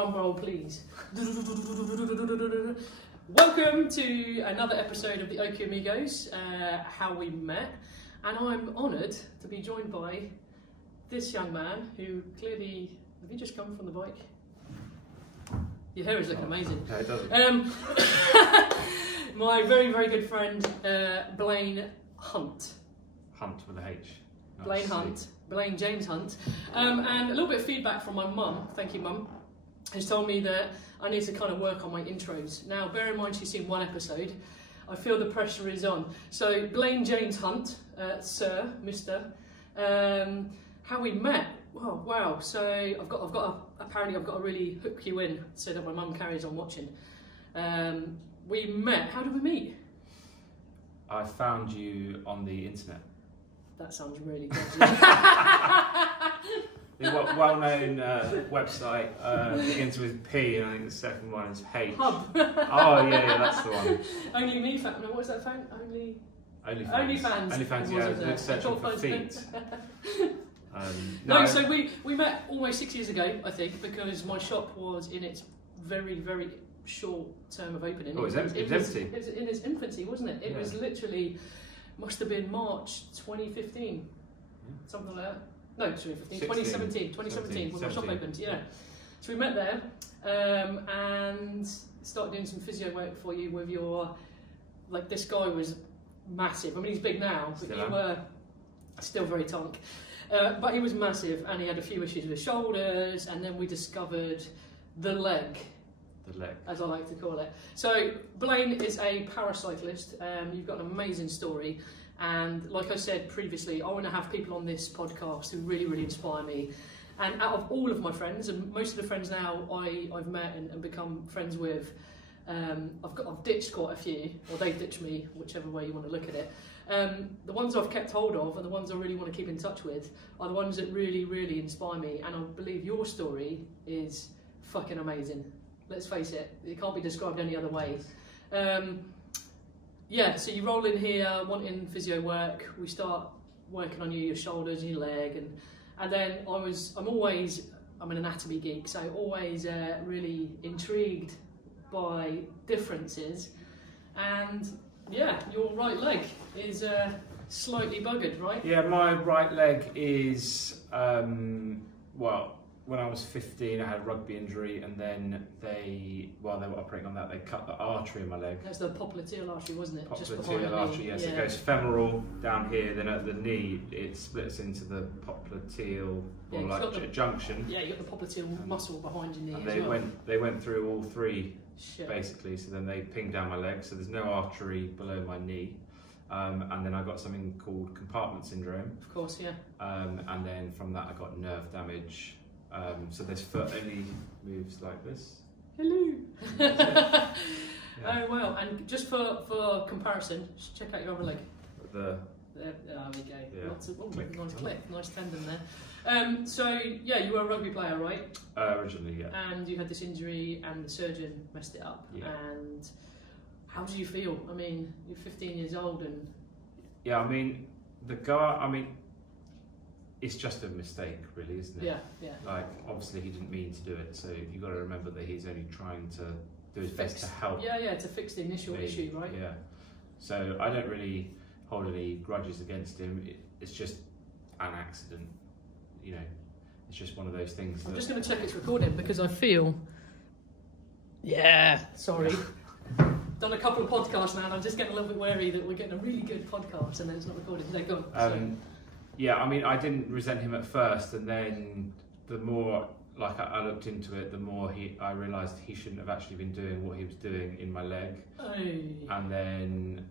Drum roll, please. Welcome to another episode of the OK Amigos, How We Met. And I'm honoured to be joined by this young man who clearly... Have you just come from the bike? Your hair is looking amazing. No, it doesn't. My very, very good friend, Blaine Hunt. Hunt with a H. Nice. Blaine Hunt. Blaine James Hunt. And a little bit of feedback from my mum, thank you mum, has told me that I need to kind of work on my intros. Now, bear in mind she's seen one episode. I feel the pressure is on. So, Blaine James Hunt, sir, Mr. How we met. Oh, wow. So, apparently I've got to really hook you in so that my mum carries on watching. We met. How did we meet? I found you on the internet. That sounds really good. The well-known website begins with P, and I think the second one is H. Hub. Oh yeah, that's the one. Only me fan. No, what was that fan? OnlyFans. OnlyFans. Yeah, good searching for feet. No, so we met almost 6 years ago, I think, because my shop was in its very, very short term of opening. Oh, it was empty. It was in its infancy, wasn't it? It was literally, must have been March 2015, something like that. No, 2017 when my shop opened, yeah. So we met there and started doing some physio work for you with your, like, this guy was massive. I mean, he's big now, but you were still very tonk. But he was massive and he had a few issues with his shoulders, and then we discovered the leg. The leg. As I like to call it. So Blaine is a paracyclist. You've got an amazing story. And like I said previously, I want to have people on this podcast who really, really inspire me. And out of all of my friends, and most of the friends now I've met and become friends with, I've ditched quite a few, or they've ditched me, whichever way you want to look at it. The ones I've kept hold of and the ones I really want to keep in touch with are the ones that really, really inspire me. And I believe your story is fucking amazing. Let's face it, it can't be described any other way. Yeah, so you roll in here wanting physio work, we start working on your shoulders and your leg, and then I'm an anatomy geek, so always really intrigued by differences. And yeah, your right leg is slightly buggered, right? Yeah, my right leg is, well, when I was 15 I had a rugby injury, and then they were operating on that, they cut the artery in my leg. That's the popliteal artery, wasn't it? Popliteal artery, yes. Yeah. It goes femoral down here, then at the knee it splits into the popliteal, or like a junction. Yeah, you got the popliteal muscle behind your knee. And they went through all three. Shit. Basically, so then they pinged down my leg, so there's no artery below my knee, and then I got something called compartment syndrome. Of course, yeah. And then from that I got nerve damage. So this foot only moves like this. Hello. Yeah. Oh wow! And just for comparison, just check out your other leg. There we go. Yeah. Lots of click. Nice tendon there. So yeah, you were a rugby player, right? Originally, yeah. And you had this injury, and the surgeon messed it up. Yeah. And how do you feel? I mean, you're 15 years old, and yeah, I mean, it's just a mistake, really, isn't it? Yeah, yeah. Like, obviously, he didn't mean to do it, so you've got to remember that he's only trying to do his best to help. Yeah, yeah, to fix the initial issue, right? Yeah. So I don't really hold any grudges against him. It's just an accident, you know. It's just one of those things. I'm just going to check it's recording because I feel. Yeah, sorry. Done a couple of podcasts now, and I'm just getting a little bit wary that we're getting a really good podcast and then it's not recording. No, go on. Yeah, I mean, I didn't resent him at first, and then the more I looked into it, the more I realised he shouldn't have actually been doing what he was doing in my leg. And then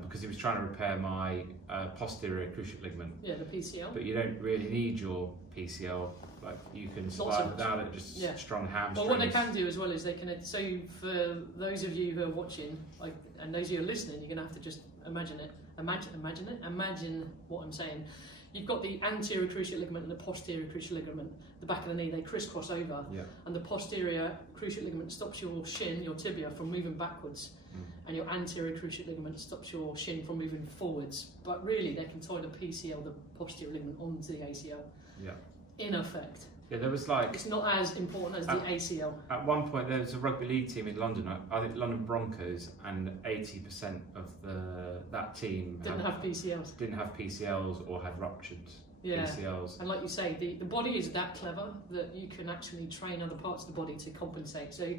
because he was trying to repair my posterior cruciate ligament. Yeah, the PCL. But you don't really need your PCL. Like, you can survive without it, just strong hamstrings. Well, what they can do as well is they can, so for those of you who are watching, and those of you who are listening, you're going to have to just imagine what I'm saying. You've got the anterior cruciate ligament and the posterior cruciate ligament, the back of the knee, they crisscross over, and the posterior cruciate ligament stops your shin, your tibia, from moving backwards, and your anterior cruciate ligament stops your shin from moving forwards. But really, they can tie the PCL, the posterior ligament, onto the ACL. Yeah. In effect. Yeah, there was like... It's not as important as the ACL. At one point there was a rugby league team in London, I think London Broncos, and 80% of that team didn't have PCLs. Didn't have PCLs or had ruptured PCLs. And like you say, the body is that clever that you can actually train other parts of the body to compensate. So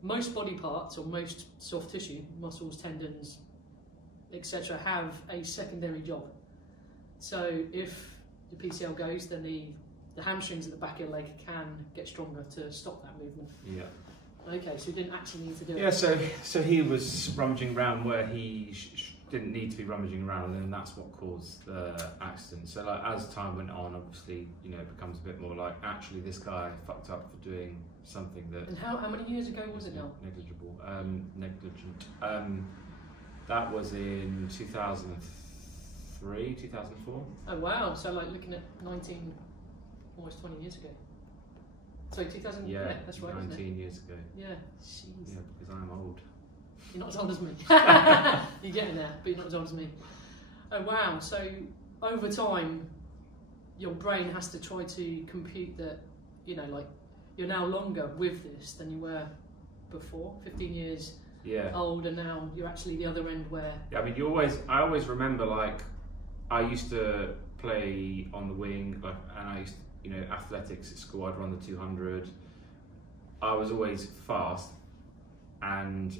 most body parts, or most soft tissue, muscles, tendons, etc., have a secondary job. So if the PCL goes, then the hamstrings at the back of your leg can get stronger to stop that movement. Yeah. Okay, so you didn't actually need to do it. Yeah, so he was rummaging around where he didn't need to be rummaging around, and that's what caused the accident. So like as time went on, obviously, you know, it becomes a bit more like, actually this guy fucked up for doing something that... And how many years ago was it now? Negligent. That was in 2003, 2004. Oh wow, so like looking at almost 20 years ago. Sorry, 2000. Yeah, that's right. 19 years ago. Yeah, jeez. Yeah, because I'm old. You're not as old as me. You're getting there, but you're not as old as me. Oh wow! So over time, your brain has to try to compute that, you know, like you're now longer with this than you were before. 15 years old, and now you're actually the other end where. Yeah, I mean, I always remember, like, I used to play on the wing, like, and I used to, you know, athletics at school, I'd run the 200. I was always fast, and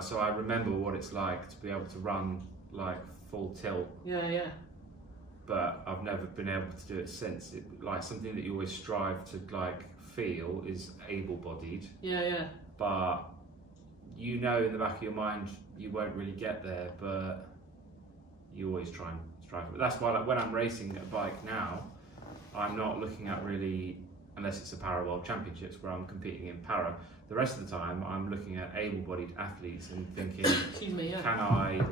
so I remember what it's like to be able to run like full tilt. Yeah. But I've never been able to do it since. Like something that you always strive to like feel is able-bodied. Yeah. But you know, in the back of your mind, you won't really get there, but you always try and strive. But that's why, like, when I'm racing a bike now, I'm not looking at really, unless it's a Para World Championships where I'm competing in para. The rest of the time, I'm looking at able-bodied athletes and thinking, can I,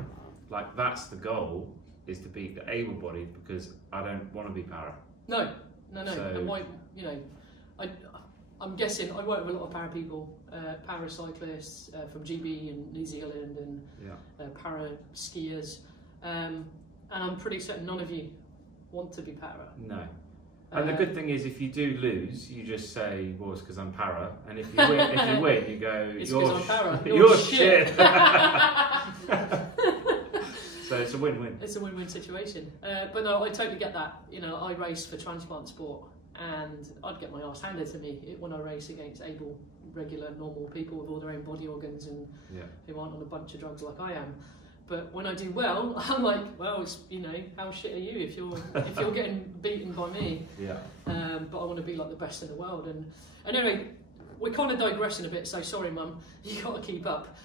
like, that's the goal, is to beat the able-bodied, because I don't want to be para. No. So, and why, you know, I'm guessing, I work with a lot of para people, paracyclists from GB and New Zealand, and para skiers, and I'm pretty certain none of you want to be para. No. And the good thing is, if you do lose, you just say, well, it's because I'm para. And if you win, you go, it's because I'm para. You're shit. So it's a win-win. It's a win-win situation. But no, I totally get that. You know, I race for transplant sport, and I'd get my arse handed to me when I race against able, regular, normal people with all their own body organs and who aren't on a bunch of drugs like I am. But when I do well, I'm like, well, it's, you know, how shit are you if you're getting beaten by me? Yeah. But I want to be like the best in the world. And anyway, we're kind of digressing a bit. So sorry, Mum, you got to keep up.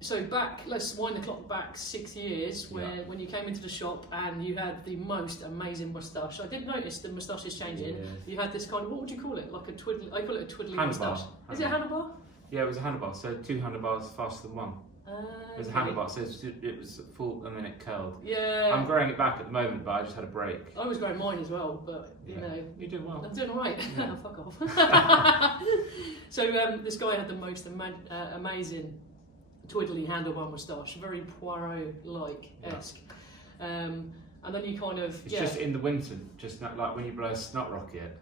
So let's wind the clock back 6 years, when you came into the shop and you had the most amazing moustache. I did notice the moustache is changing. Yeah. You had this kind of, what would you call it? Like a twiddly, I call it a twiddly moustache. Is it a handlebar? Yeah, it was a handlebar. So 2 handlebars faster than one. It was a handlebar, so it was full and then it curled. Yeah. I'm growing it back at the moment, but I just had a break. I was growing mine as well, but you know. You're doing well. I'm doing alright. Yeah. Fuck off. So this guy had the most amazing twiddly handlebar moustache, very Poirot-like-esque. And then you kind of... It's just in the winter, just not, like when you blow a snot rocket,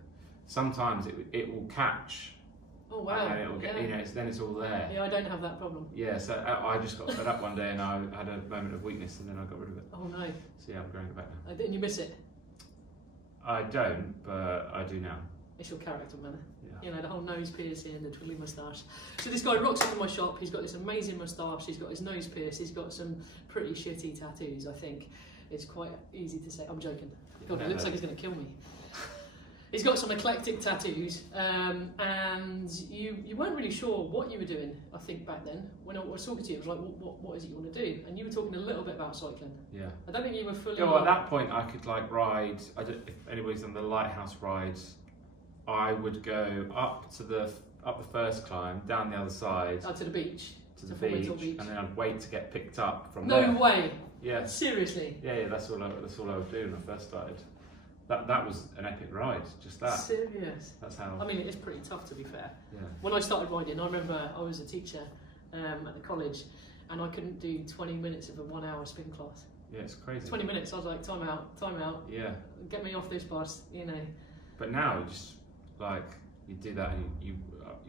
sometimes it will catch. Oh wow! And it'll get, you know, then it's all there. Yeah, I don't have that problem. Yeah, so I just got fed up one day and I had a moment of weakness and then I got rid of it. Oh no! So yeah, I'm growing it back now. Didn't you miss it? I don't, but I do now. It's your character, man. Yeah. You know, the whole nose piercing, the twiddly moustache. So this guy rocks up in my shop. He's got this amazing moustache. He's got his nose pierced. He's got some pretty shitty tattoos. I think it's quite easy to say. I'm joking. God, it looks like he's going to kill me. He's got some eclectic tattoos, and you weren't really sure what you were doing, I think, back then. When I was talking to you, it was like, what is it you want to do? And you were talking a little bit about cycling. Yeah. I don't think you were fully... Yeah, well, at that point, I could, like, ride... if anybody's done the lighthouse rides, I would go up the first climb, down the other side... Oh, to the beach? To the beach, and then I'd wait to get picked up from there. No way! Yeah. Seriously? Yeah, that's all I would do when I first started. That was an epic ride, just that. Serious? That's how... I mean, it is pretty tough, to be fair. Yeah. When I started riding, I remember I was a teacher at the college, and I couldn't do 20 minutes of a 1 hour spin class. Yeah, it's crazy. 20 minutes, I was like, time out. Yeah. Get me off this bus, you know. But now, just like you do that and you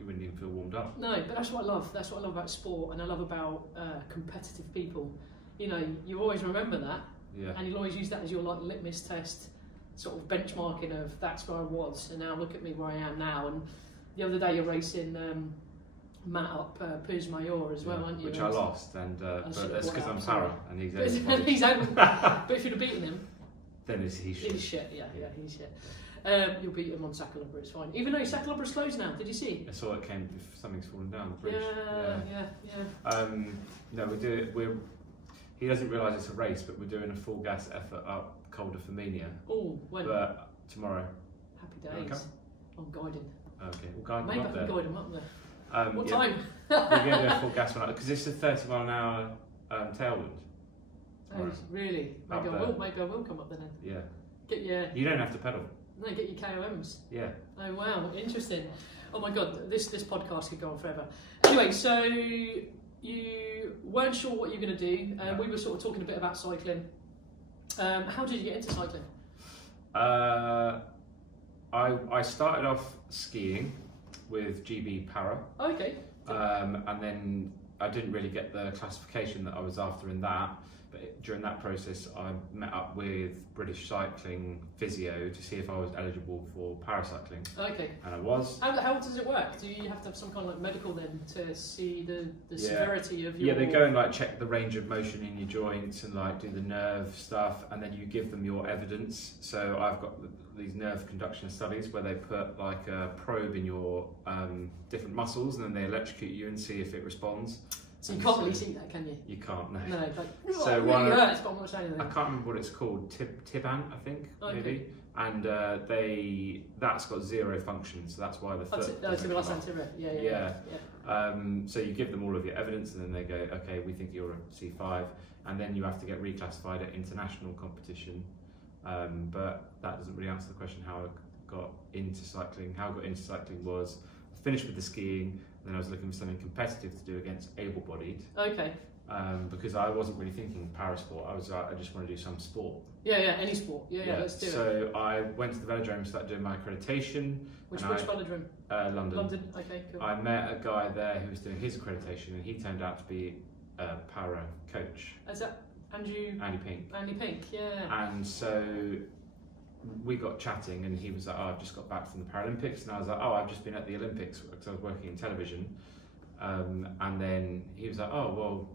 wouldn't even feel warmed up. No, but that's what I love. That's what I love about sport, and I love about competitive people. You know, you always remember that, and you'll always use that as your like litmus test, sort of benchmarking of that's where I was, and now look at me where I am now. And the other day you're racing Matt up Puigmayor as well, aren't you? Which I lost, and but that's because I'm para, and he's over. But if you'd have beaten him, then he's shit. He's shit, he's shit. You'll beat him on Sacalobra, it's fine. Even though Sacalobra's closed now, did you see? I saw it came, something's fallen down the bridge. Yeah. No, he doesn't realise it's a race, but we're doing a full gas effort up Col de Femenia. Oh, when? But tomorrow. Happy days. I'm guiding. Okay, we'll guide Maybe him up there. Maybe I can guide him up there. What time? We're going to do a full gas one, because it's a 30-mile-an-hour tailwind. Oh, really? Maybe I will come up there then. Yeah. Get your... You don't have to pedal. No, get your KOMs. Yeah. Oh wow, interesting. Oh my god, this podcast could go on forever. Anyway, so you weren't sure what you were going to do. We were sort of talking a bit about cycling. How did you get into cycling? I started off skiing with GB Para. Oh, okay. And then I didn't really get the classification that I was after in that. But during that process, I met up with British Cycling Physio to see if I was eligible for paracycling. Okay. And I was. How does it work? Do you have to have some kind of like medical then to see the severity of your... Yeah, they go and like check the range of motion in your joints and like do the nerve stuff, and then you give them your evidence. So I've got these nerve conduction studies where they put like a probe in your different muscles, and then they electrocute you and see if it responds. So you can't really see that, can you? You can't, no. No, like, so it really hurts, but I'm not saying anything. I can't remember what it's called, Tiban, I think, maybe. And that's got zero function, so that's why the foot so you give them all of your evidence, and then they go, okay, we think you're a C5, and then you have to get reclassified at international competition. But that doesn't really answer the question how I got into cycling. How I got into cycling was, I finished with the skiing, then I was looking for something competitive to do against able-bodied. Okay. Because I wasn't really thinking parasport. I was I just want to do some sport. Yeah, any sport. Yeah, let's do it. So I went to the velodrome and started doing my accreditation. Which velodrome? London. London. Okay, cool. I met a guy there who was doing his accreditation, and he turned out to be a para coach. Is that Andy Pink? Andy Pink, yeah. And so we got chatting, and he was like, oh, I've just got back from the Paralympics, and I was like, oh, I've just been at the Olympics because I was working in television. And then he was like, oh, well,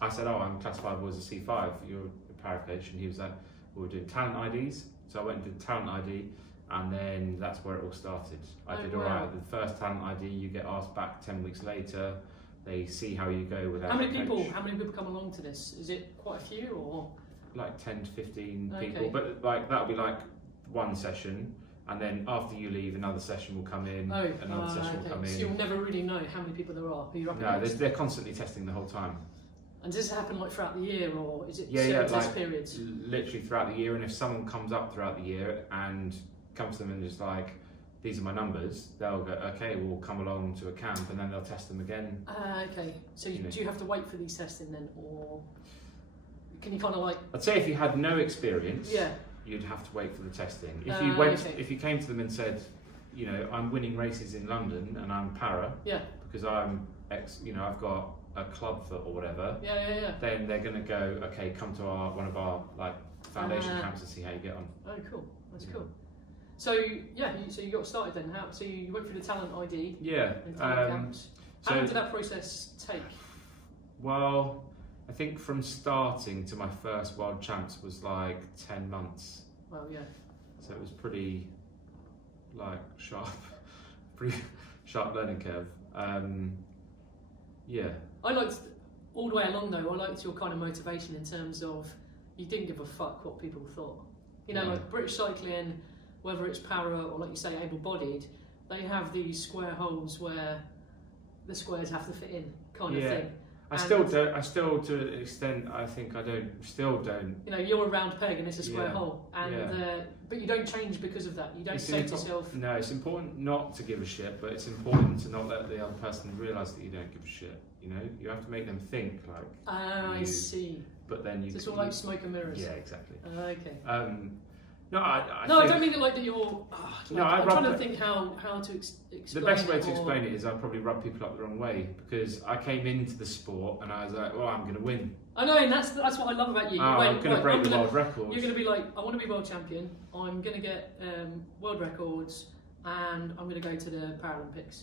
I said, oh, I'm classified as a C5, you're a para coach, and he was like, well, we're doing talent IDs. So I went and did talent ID, and then that's where it all started. I did all right at the first talent ID. You get asked back 10 weeks later. They see how you go without How many people come along to this? Is it quite a few, or? Like 10 to 15 people, but like that'll be like one session, and then after you leave, another session will come in, another session will come in. So you'll never really know how many people there are who you're up against? No, they're constantly testing the whole time. And does this happen like throughout the year, or is it certain test periods? Literally throughout the year, and if someone comes up throughout the year and comes to them and just like, these are my numbers, they'll go, okay, we'll come along to a camp, and then they'll test them again. Okay, so do you have to wait for these testing then, or can you kind of like... I'd say if you had no experience, you'd have to wait for the testing. If you came to them and said, you know, I'm winning races in London and I'm para, because I'm I've got a club foot or whatever, then they're going to go, okay, come to one of our like foundation camps and see how you get on. Oh, cool. That's cool. So so you got started then. So you went through the talent ID. Yeah. And talent camps. How long did that process take? Well, I think from starting to my first World Champs was like 10 months. Well, yeah. So it was pretty like pretty sharp learning curve. Yeah. I liked, all the way along though, I liked your kind of motivation in terms of you didn't give a fuck what people thought. You know, like British cycling, whether it's para or like you say able-bodied, they have these square holes where the squares have to fit in kind of thing. I still to an extent, I think still don't. You know, you're a round peg and it's a square hole, and but you don't change because of that. You don't say to yourself. No, it's important not to give a shit, but it's important to not let the other person realise that you don't give a shit. You know, you have to make them think like. I see. But then you. So it's all like smoke and mirrors. Yeah, exactly. Okay. No, I don't mean it like that you're... I'm trying to think how to explain the best way to explain it is I probably rub people up the wrong way, because I came into the sport and I was like, well, I'm going to win. I know, and that's what I love about you. I'm going to break the world record. You're going to be like, I want to be world champion, I'm going to get world records, and I'm going to go to the Paralympics.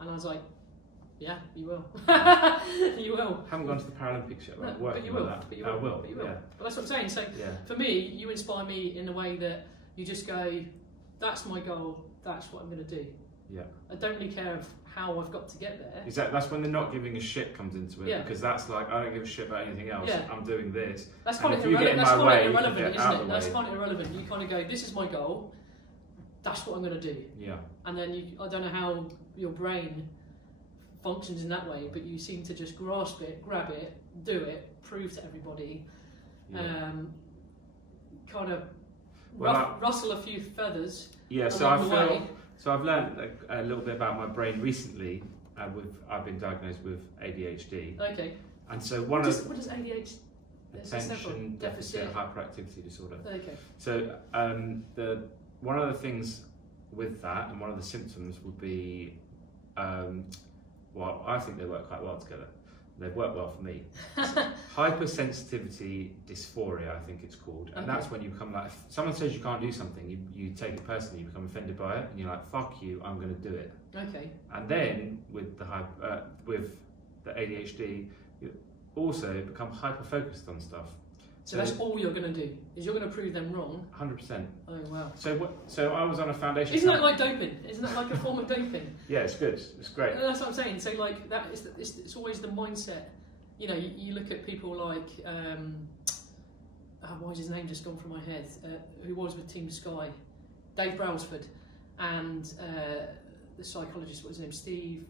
And I was like, yeah, you will. You will. I haven't gone to the Paralympics yet. No, but you will. But you will. I will. But you will. Yeah. But that's what I'm saying. So for me, you inspire me in the way that you just go, that's my goal, that's what I'm going to do. Yeah. I don't really care how I've got to get there. Exactly. That's when the not giving a shit comes into it, because that's like, I don't give a shit about anything else. Yeah. I'm doing this. That's kind of irrelevant. That's kind of irrelevant, isn't it? That's kind of irrelevant. You kind of go, this is my goal. That's what I'm going to do. Yeah. And then I don't know how your brain functions in that way, but you seem to just grasp it, grab it, do it, prove to everybody, kind of rustle a few feathers. Yeah, so I've learned a little bit about my brain recently. I've been diagnosed with ADHD. Okay. And so what does ADHD? Attention deficit hyperactivity disorder. Okay. So one of the things with that, and one of the symptoms would be, well, I think they work quite well together. They've worked well for me. Hypersensitivity dysphoria, I think it's called, and that's when you become like, if someone says you can't do something, you take it personally, you become offended by it, and you're like, fuck you, I'm going to do it. Okay. And then with the ADHD, you also become hyper focused on stuff. So that's all you're going to do, is you're going to prove them wrong? 100%. Oh, wow. So I was on a foundation... Isn't that like doping? Isn't that like a form of doping? Yeah, it's good. It's great. That's what I'm saying. So like, it's always the mindset. You know, you look at people like... why is his name just gone from my head? Who was with Team Sky? Dave Brailsford. And the psychologist, what was his name? Steve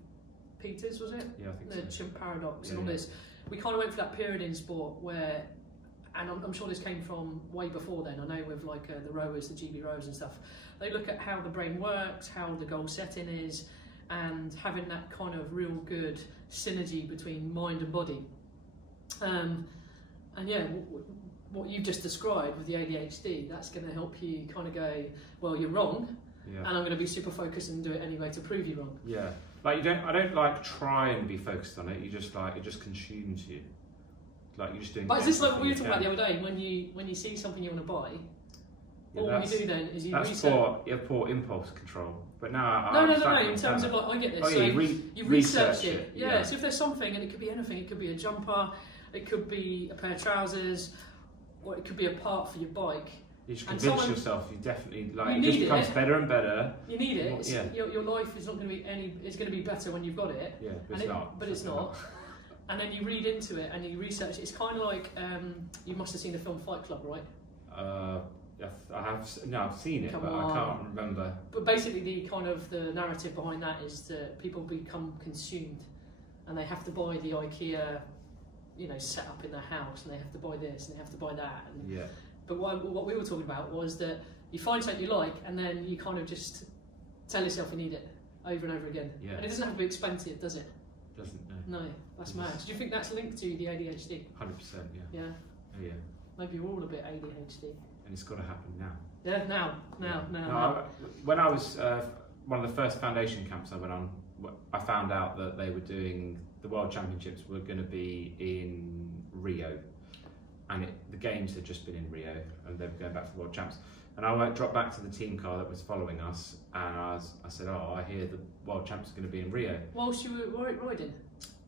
Peters, was it? Yeah, I think so. The chimp paradox and all this. We kind of went for that period in sport where... And I'm sure this came from way before then. I know with like the rowers, the GB rowers and stuff, they look at how the brain works, how the goal setting is, and having that kind of real good synergy between mind and body. And yeah, what you've just described with the ADHD, that's going to help you kind of go, well, you're wrong, and I'm going to be super focused and do it anyway to prove you wrong. Yeah, like I don't like try and be focused on it. You just like, it just consumes you. Like you're just doing. But is this like what we were talking about the other day? When you see something you want to buy, all you do then is you research. That's poor impulse control. But now no. In terms of like, I get this. Oh, yeah, so you research it. Yeah. So if there's something, and it could be anything. It could be a jumper, it could be a pair of trousers, or it could be a part for your bike. You just convince yourself. You definitely like. It just becomes better and better. You need it. Your life is not going to be any. It's going to be better when you've got it. Yeah, but it's not. And then you read into it and you research it. It's kind of like, you must have seen the film Fight Club, right? I've seen it, but I can't remember. But basically the narrative behind that is that people become consumed and they have to buy the IKEA, set up in their house, and they have to buy this and they have to buy that. And, but what we were talking about was that you find something you like and then you kind of just tell yourself you need it over and over again. Yeah. And it doesn't have to be expensive, does it? Doesn't, no. No, that's mad. Do you think that's linked to the ADHD? 100%, yeah. Yeah? Oh, yeah. Maybe we're all a bit ADHD. And it's got to happen now. Yeah, now. When I was, one of the first foundation camps I went on, I found out that they were doing, the World Championships were going to be in Rio. And the games had just been in Rio, and they were going back to the World Champs. And I dropped back to the team car that was following us, and I said, oh, I hear the World Champs are going to be in Rio. Whilst you were riding?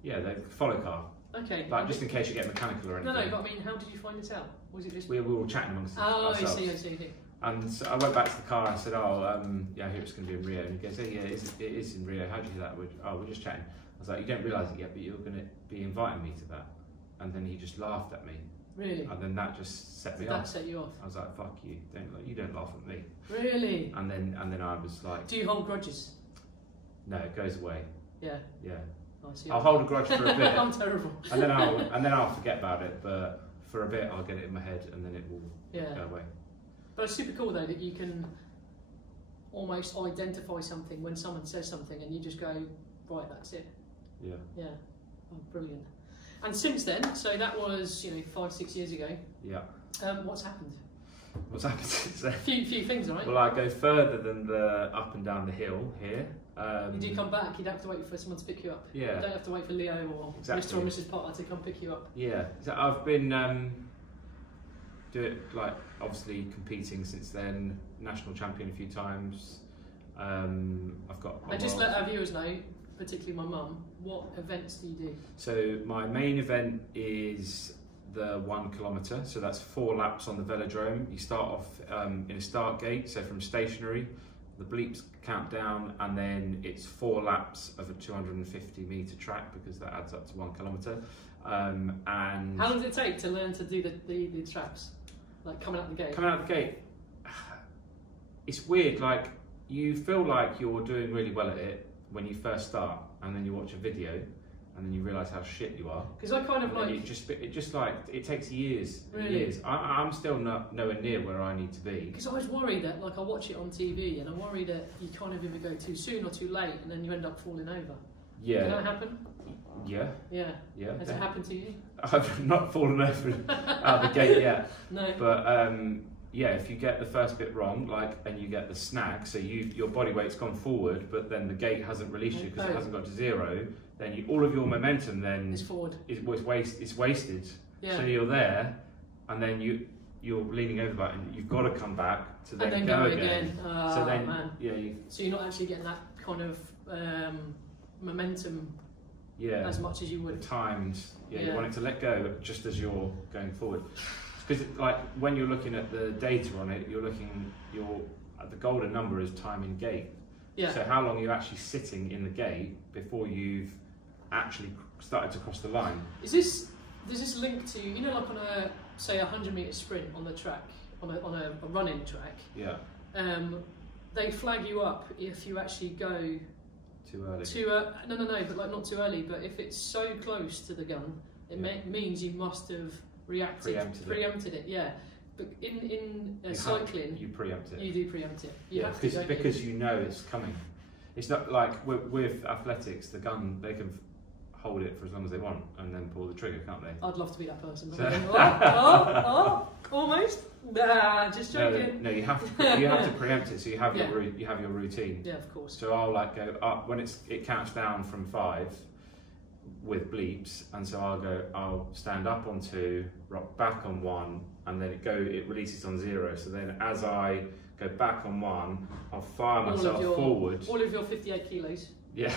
Yeah, the follow car. Okay. Like, just in case you get mechanical or anything. No, but I mean, how did you find this out? Was it just... We were all chatting amongst ourselves. I see. And so I went back to the car and I said, I hear it's going to be in Rio. And he goes, yeah, it is in Rio. How did you hear that? We're just chatting. I was like, you don't realise it yet, but you're going to be inviting me to that. And then he just laughed at me. Really? And then that just set me off. That set you off? I was like, fuck you. You don't laugh at me. Really? And then I was like... Do you hold grudges? No, it goes away. Yeah? Yeah. I'll hold a grudge for a bit. I'm terrible. And then I'll forget about it, but for a bit I'll get it in my head and then it will go away. But it's super cool though that you can almost identify something when someone says something and you just go, right, that's it. Yeah. Yeah. Oh, brilliant. And since then, so that was 5-6 years ago. Yeah. What's happened? What's happened since then? Few things, right? Well, I go further than the up and down the hill here. You do come back, you'd have to wait for someone to pick you up. Yeah. You don't have to wait for Leo or Mr. or Mrs. Potter to come pick you up. Yeah. So I've been obviously competing since then, national champion a few times. I've got. And just let our viewers know, particularly my mum, what events do you do? So my main event is the 1 kilometre, so that's 4 laps on the velodrome. You start off in a start gate, so from stationary, the bleeps count down, and then it's 4 laps of a 250 metre track, because that adds up to 1 kilometre. And how long does it take to learn to do the traps? Like coming out the gate? Coming out the gate, it's weird, like you feel like you're doing really well at it when you first start, and then you watch a video, and then you realise how shit you are. Because I kind of like... It takes years. Really? Years. I'm still nowhere near where I need to be. Because I was worried that, like, I watch it on TV, and I worry that you kind of either go too soon or too late, and then you end up falling over. Yeah. Did that happen? Yeah. Yeah. Yeah. Has it happened to you? I've not fallen over out the gate yet. No. But yeah, if you get the first bit wrong, and you get the snag, so your body weight's gone forward, but then the gate hasn't released you because it hasn't got to 0, then all of your momentum then is forward. It's wasted. Yeah. So you're there, and then you're leaning over that, and you've got to come back to then go again. Oh, so then, man. Yeah. So you're not actually getting that kind of momentum. Yeah. As much as you would. Timed. Yeah. You want it to let go just as you're going forward. Because when you're looking at the data on it, the golden number is time in gate. Yeah. So how long are you actually sitting in the gate before you've actually started to cross the line? Does this link to, like on a, say, 100-metre sprint on the track, on a running track? Yeah. They flag you up if you actually go too early. No, but like not too early. But if it's so close to the gun, it means you must have preempted it. Yeah. But in cycling, you preempt it. You do preempt it. You have because you know it's coming. It's not like with athletics, the gun, they can hold it for as long as they want and then pull the trigger, can't they? I'd love to be that person. Almost. Nah, just joking. No, you have to preempt it. So you have your routine. Yeah, of course. So I'll go up when it counts down from 5 with bleeps, and so I'll stand up on 2, rock back on 1, and then it releases on 0. So then as I go back on 1, I'll fire myself forward. All of your 58 kilos. Yeah,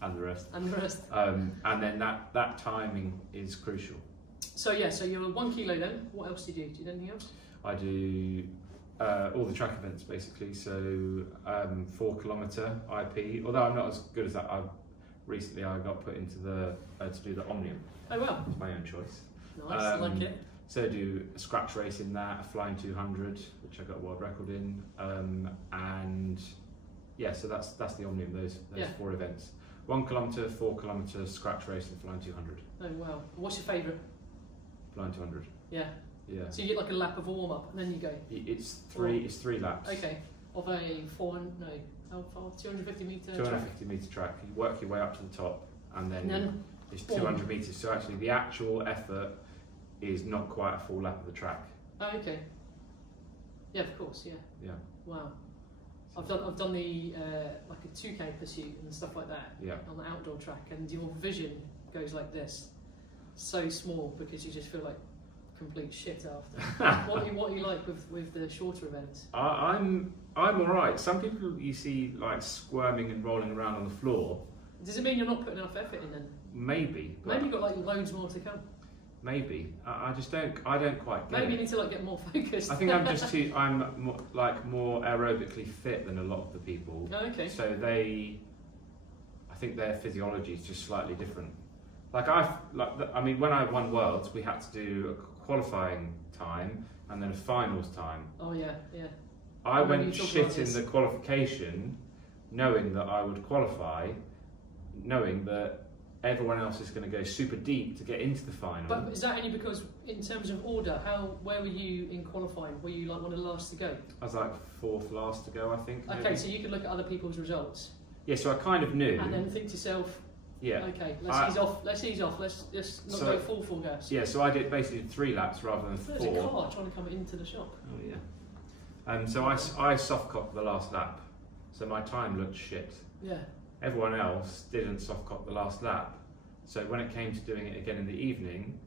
and the rest. And the rest. And then that timing is crucial. So yeah, so you're 1 kilo then. What else do you do? Do you do anything else? I do all the track events basically. So 4 kilometre IP. Although I'm not as good as that. Recently I got put into to do the Omnium. Oh wow. It's my own choice. Nice, I like it. So I do a scratch race in that, a flying 200, which I got a world record in, and yeah, so that's the Omnium. Those 4 events: 1 kilometre, 4 kilometre, scratch race, and flying 200. Oh wow. What's your favourite? Flying 200. Yeah. Yeah. So you get like a lap of warm up, and then you go. It's 3 laps. Okay. Of a 250 metre 250 metre track. You work your way up to the top, and then it's 200 metres. So actually, the actual effort is not quite a full lap of the track. Oh, okay. Yeah, of course. Yeah. Yeah. Wow. I've done the like a 2K pursuit and stuff like that. Yeah. On the outdoor track, and your vision goes like this, so small because you just feel like complete shit after. what do you like with the shorter events? I'm alright. Some people you see like squirming and rolling around on the floor. Does it mean you're not putting enough effort in then? Maybe. Maybe you've got like loads more to come. Maybe. I just don't. I don't quite get Maybe it. you need to like get more focused. I think I'm just too. I'm more aerobically fit than a lot of the people. Oh, okay. So I think their physiology is just slightly different. I mean, when I won Worlds, we had to do a qualifying time and then a finals time. Oh yeah, yeah. I went shit in the qualification, knowing that I would qualify, knowing that everyone else is going to go super deep to get into the final. But is that only because, in terms of order, where were you in qualifying? Were you like one of the last to go? I was like 4th last to go, I think. Okay, maybe. So you could look at other people's results. Yeah, so I kind of knew. And then think to yourself, Yeah. Okay, let's ease off. Let's not go full gas. Yeah, so I did basically 3 laps rather than 4. There's a car trying to come into the shop. Oh yeah. So I soft cocked the last lap, so my time looked shit. Yeah. Everyone else didn't soft cock the last lap, so when it came to doing it again in the evening,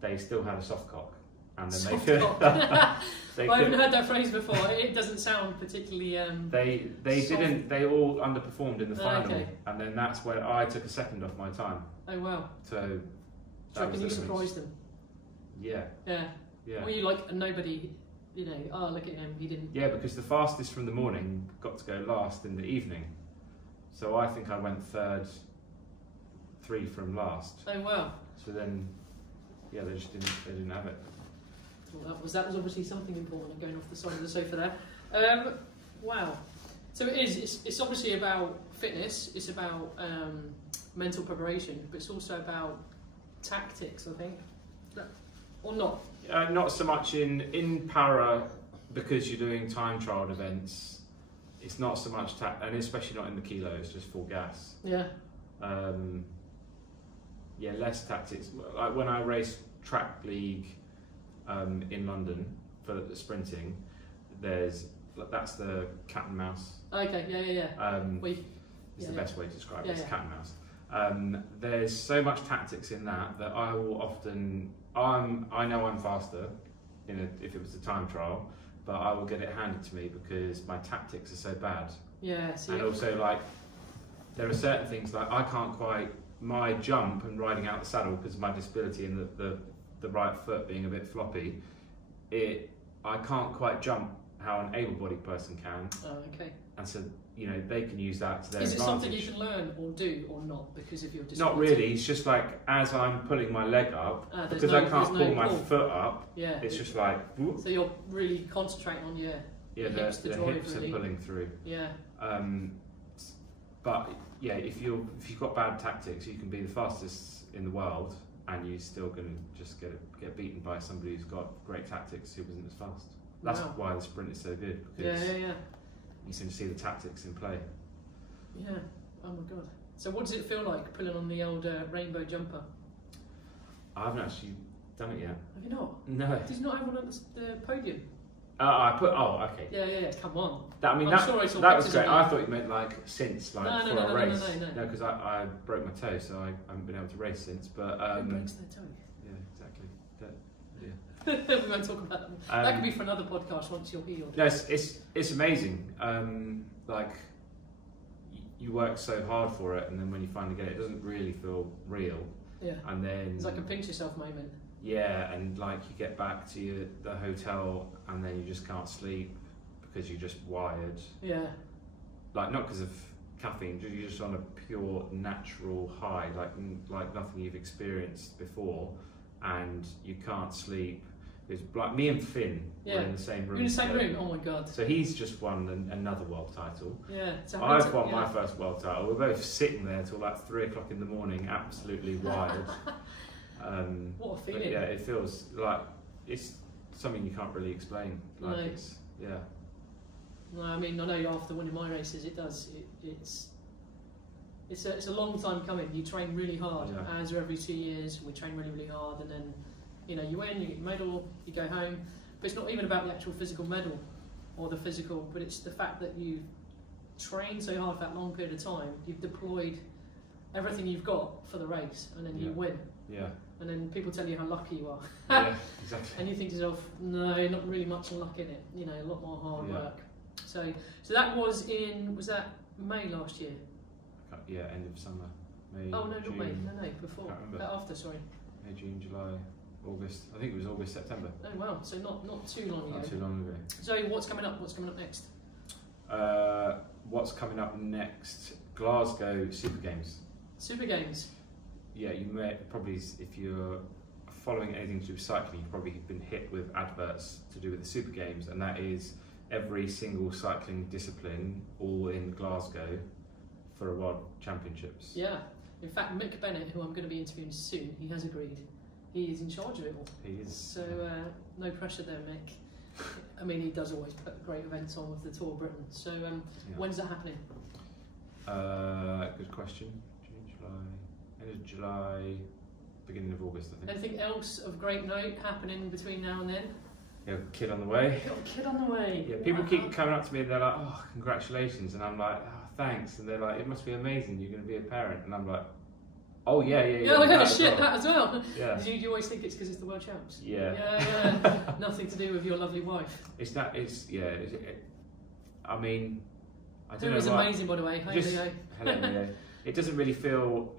they still had a soft cock. And then soft they could. cock. I haven't heard that phrase before. It doesn't sound particularly. They didn't. They all underperformed in the final, and then that's where I took a second off my time. Oh wow! So. Do you reckon you surprised them? Yeah. Yeah. Yeah. Were you like a nobody? You know, oh look at him, he didn't. Yeah, because the fastest from the morning got to go last in the evening, so I think I went third, 3 from last. Oh wow! So then, yeah, they didn't have it. Well, that was obviously something important going off the side of the sofa there. Wow. So it's obviously about fitness, it's about mental preparation, but it's also about tactics, I think. Or not? Not so much in para, because you're doing time trial events, it's not so much and especially not in the kilos, just full gas. Yeah. Yeah, less tactics. Like when I raced track league in London for the sprinting, that's the cat and mouse. Okay, yeah. It's the best way to describe it. It's cat and mouse. There's so much tactics in that I will often. I know I'm faster if it was a time trial, but I will get it handed to me because my tactics are so bad. Yeah. And also there are certain things like I can't quite my jump and riding out the saddle because of my disability and the right foot being a bit floppy. I can't quite jump how an able-bodied person can. Oh, okay. And so they can use that to their advantage. Is it something you can learn or do or not because of your disability? Not really. It's just like as I'm pulling my leg up, because I can't pull my foot up. Yeah. It's just like. Whoop. So you're really concentrating on your hips to drive. Hips really. are pulling through. Yeah. But yeah, if you've got bad tactics, you can be the fastest in the world, and you're still going to just get beaten by somebody who's got great tactics who wasn't as fast. That's why the sprint is so good, because you can see the tactics in play. Yeah. Oh my god. So what does it feel like pulling on the old rainbow jumper? I haven't actually done it yet. Have you not? No. Did you not have one at the podium? Okay. Yeah. Come on. That was great. I thought you meant since for a race. No, because I broke my toe, so I haven't been able to race since. But who breaks their toe? Yeah, exactly. We won't talk about that. That could be for another podcast once you're healed. No, it's amazing. You work so hard for it, and then when you finally get it, it doesn't really feel real. Yeah. And then it's like a pinch yourself moment. Yeah, and you get back to the hotel, and then you just can't sleep because you're just wired. Yeah. Not because of caffeine, you're just on a pure natural high, like nothing you've experienced before, and you can't sleep. It's like me and Finn were in the same room. You're in the same room? Oh my god. So he's just won another world title. Yeah. So I've won my first world title. We're both sitting there till 3 o'clock in the morning, absolutely wired. What a feeling. Yeah, it feels like it's something you can't really explain. No. Yeah. No, I mean, I know after winning my races, it does. It's a long time coming. You train really hard. As every 2 years, we train really, really hard, and then you win, you get your medal, you go home. But it's not even about the actual physical medal or the physical, but it's the fact that you train so hard for that long period of time. You've deployed everything you've got for the race, and then you win. Yeah. And then people tell you how lucky you are. Yeah, exactly. And you think to yourself, no, not really much luck in it. A lot more hard work. So that was that May last year? Yeah, end of summer. May. Oh no, June. Not May. No, before. After, sorry. May, June, July, August. I think it was August, September. Oh wow, so not too long ago. Not too long ago. So what's coming up? What's coming up next? What's coming up next? Glasgow Super Games. Super Games. Yeah, you may probably, if you're following anything to do with cycling, you've probably been hit with adverts to do with the Super Games, and that is every single cycling discipline all in Glasgow for a World Championships. Yeah. In fact, Mick Bennett, who I'm going to be interviewing soon, he has agreed. He is in charge of it all. He is. So no pressure there, Mick. I mean, he does always put great events on with the Tour of Britain. So when's that happening? Good question. End of July, beginning of August, I think. Anything else of great note happening between now and then? Yeah, kid on the way. Got a kid on the way. Yeah, people keep coming up to me and they're like, oh, congratulations. And I'm like, oh, thanks. And they're like, it must be amazing, you're going to be a parent. And I'm like, oh, yeah. That as well. Yeah. Do you always think it's because it's the World Champs? Yeah. Nothing to do with your lovely wife. I mean, I don't know. It was amazing, by the way. Hey, Leo. Hello, Leo. It doesn't really feel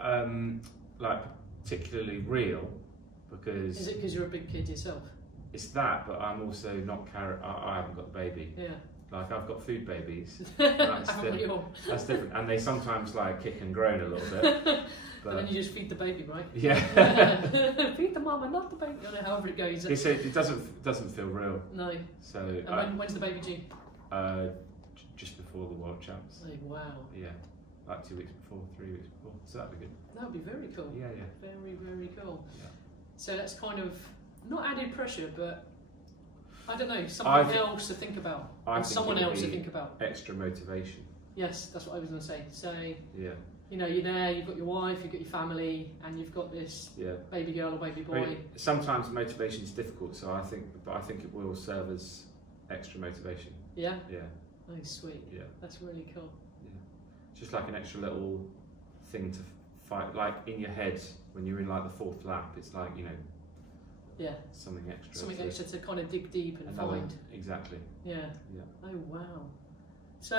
like particularly real because... Is it because you're a big kid yourself? It's that, but I'm also not I haven't got a baby. Yeah. Like, I've got food babies. That's different. And they sometimes like kick and groan a little bit. But and then you just feed the baby, right? Yeah. Feed the mama, not the baby. I don't know, however it goes. It doesn't feel real. No. So. And when's the baby due? Just before the World Champs. Oh, wow. Yeah. Like 2 weeks before, 3 weeks before. So that'd be good. That'd be very cool. Yeah. Very, very cool. Yeah. So that's kind of not added pressure, but I don't know, something else to think about. And someone else to think about. Extra motivation. Yes, that's what I was going to say. So, yeah. You know, you're there, you've got your wife, you've got your family, and you've got this baby girl or baby boy. I mean, sometimes motivation is difficult, so I think it will serve as extra motivation. Yeah? Yeah. Oh, sweet. Yeah. That's really cool. Yeah. Just like an extra little thing to fight, like in your head when you're in like the 4th lap, it's like, you know, something extra. Something extra to kind of dig deep and find. Exactly. Yeah. Oh, wow. So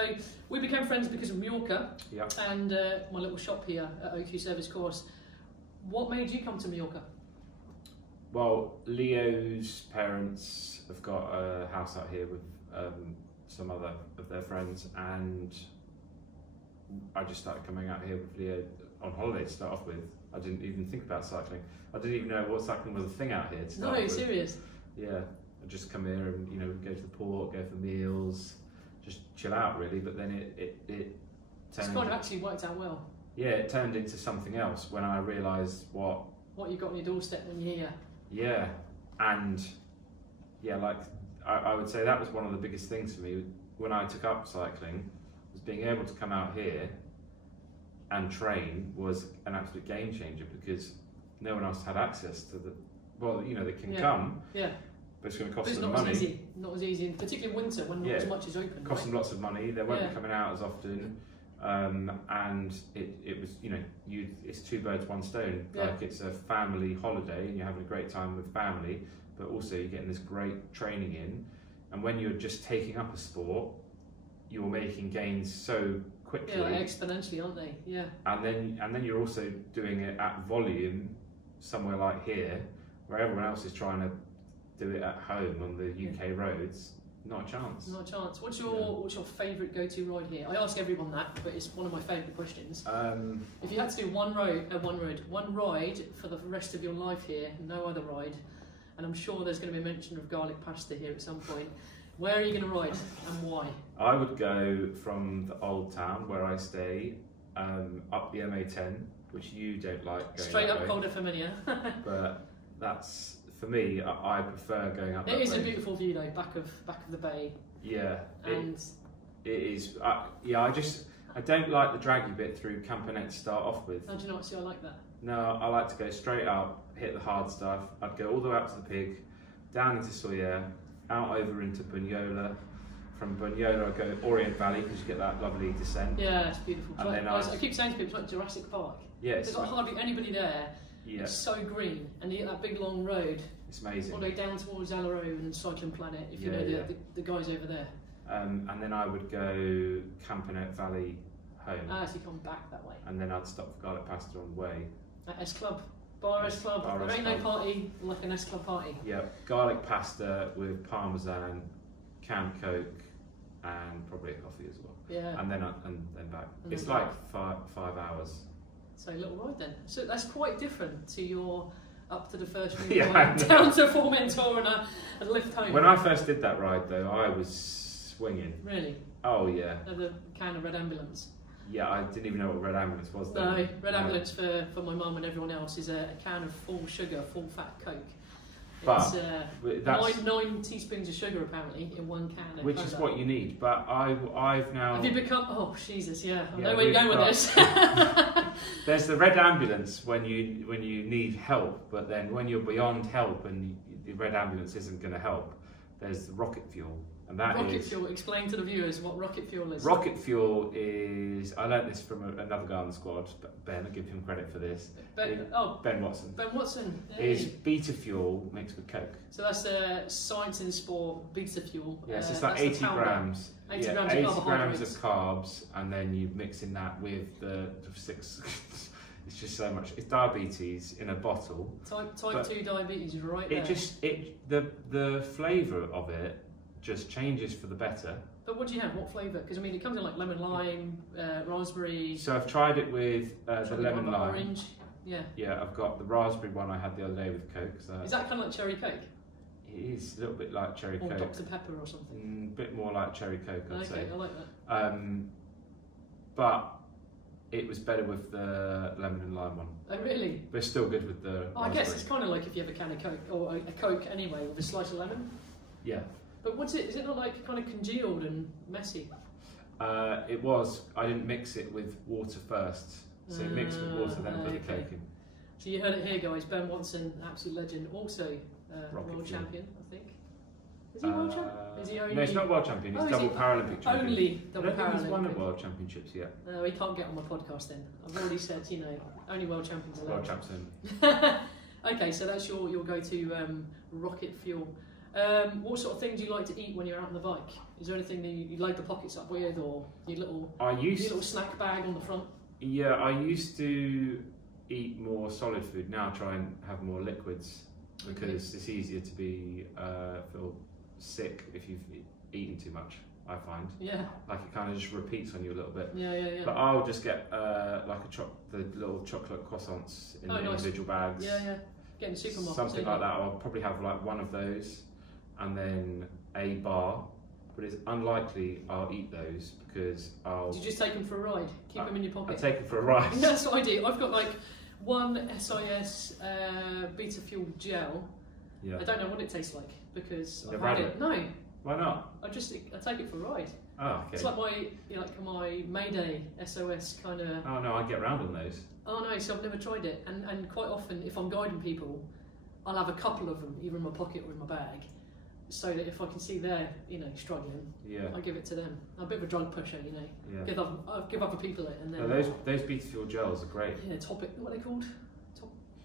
we became friends because of Mallorca and my little shop here at OQ Service Course. What made you come to Mallorca? Well, Leo's parents have got a house out here with some other of their friends, and I just started coming out here with Leo on holiday to start off with. I didn't even think about cycling. I didn't even know what cycling was a thing out here to start with. No, serious? Yeah, I just come here and, you know, go to the port, go for meals, just chill out really. But then it it's kind of actually worked out well. Yeah, it turned into something else when I realised what you got on your doorstep when you're here. Yeah, and like I would say that was one of the biggest things for me when I took up cycling, was being able to come out here and train was an absolute game changer, because no one else had access to the, well, you know, they can come, but it's going to cost them money. Not as easy, particularly in winter when not as much is open. Cost them lots of money. They won't be coming out as often, and it was, you know, it's 2 birds 1 stone. Like, it's a family holiday and you're having a great time with family, but also you're getting this great training in. And when you're just taking up a sport, you're making gains so quickly. Yeah, like exponentially, aren't they? Yeah. And then you're also doing it at volume somewhere like here, where everyone else is trying to do it at home on the UK roads. Not a chance. Not a chance. What's your favourite go-to ride here? I ask everyone that, but it's one of my favourite questions. If you had to do one ride for the rest of your life here, no other ride, and I'm sure there's going to be a mention of garlic pasta here at some point, where are you going to ride and why? I would go from the old town where I stay, up the M A10, which you don't like going straight that up way. Col de Familia. But that's, for me, I prefer going up that way. It is a beautiful view though, back of the bay. Yeah. And it is. I don't like the draggy bit through Campanet to start off with. Oh, do you not see? I like that. No, I like to go straight up, hit the hard stuff. I'd go all the way up to the Pig, down into Soyer, out over into Bunyola. From Bunyola, I go Orient Valley because you get that lovely descent. Yeah, it's beautiful. And then I keep saying to people, it's like Jurassic Park. Yeah, there's like hardly anybody there. Yeah. It's so green, and you get that big long road. It's amazing. All the way down towards Alaro and Cycling Planet, if you know the guys over there. And then I would go Campanet Valley home. Ah, so you come back that way. And then I'd stop for garlic pasta on the way. At S Club. Bar S Club. There ain't no party like an S Club party. Yeah, garlic pasta with parmesan, canned Coke, and probably a coffee as well. Yeah. And then back. It's like 5 hours. So a little ride then. So that's quite different to your up to the first ride, down to Formentor and a lift home. When I first did that ride though, I was swinging. Really? Oh yeah. The can of Red Ambulance. Yeah, I didn't even know what Red Ambulance was then. No, Red Ambulance for my mum and everyone else is a can of full sugar, full fat Coke. But it's 9 teaspoons of sugar apparently in one can. Which is what you need. But I've now. Have you become? Oh Jesus, yeah. I know where you're going with this. There's the red ambulance when you need help, but then when you're beyond help and the red ambulance isn't going to help, there's the rocket fuel. And that rocket fuel, explain to the viewers what rocket fuel is. Rocket fuel is, I learnt this from another guy on the squad, Ben, I give him credit for this. Ben Watson. Ben Watson. Is beta fuel mixed with Coke. So that's Science in Sport beta fuel. Yes, it's like 80 grams. 80 grams of carbs, and then you mix in that with the 6. It's just so much. It's diabetes in a bottle. Type 2 diabetes, right there. The flavour of it just changes for the better. But what do you have? What flavour? Because I mean, it comes in like lemon lime, raspberry. So I've tried it with the lemon lime. Orange. Yeah. Yeah, I've got the raspberry one I had the other day with Coke. So is that kind of like cherry Coke? It is a little bit like cherry Coke. Or Dr Pepper or something. A bit more like cherry Coke, I'd say. Okay, I like that. But it was better with the lemon and lime one. Oh really? But it's still good with the raspberry. I guess it's kind of like if you have a can of Coke, or a Coke anyway, with a slice of lemon. Yeah. But what's it? Is it not like kind of congealed and messy? It was. I didn't mix it with water first. So mixed with water, then put the Coke in. So you heard it here, guys. Ben Watson, absolute legend, also world fuel. champion, I think. Is he world champion? Is he only? No, he's not world champion. He's double Paralympic champion. Only double Paralympic. I don't think he's won the world championships yet. No, he can't get on my podcast then. I've already said, only world champions allowed. World champion. Okay, so that's your go-to rocket fuel. What sort of thing do you like to eat when you're out on the bike? Is there anything that you load the pockets up with, or your little snack bag on the front? Yeah, I used to eat more solid food. Now I try and have more liquids because it's easier to feel sick if you've eaten too much, I find. Yeah. Like it kind of just repeats on you a little bit. Yeah. But I'll just get the little chocolate croissants in individual bags. Yeah. Get in the supermarket. Something like that. I'll probably have like one of those, and then a bar. But it's unlikely I'll eat those because Do you just take them for a ride? Keep them in your pocket? I take them for a ride. That's what I do. I've got like one SIS beta fuel gel. Yeah. I don't know what it tastes like because I've had it. No. Why not? I take it for a ride. Oh, okay. It's like my Mayday SOS kind of. Oh no, I get around on those. Oh no, so I've never tried it, and quite often if I'm guiding people, I'll have a couple of them either in my pocket or in my bag, so that if I can see they're struggling, I give it to them. I'm a bit of a drug pusher, Yeah. Give other people it, and then those beta fuel gels are great. Yeah, Topic. What are they called?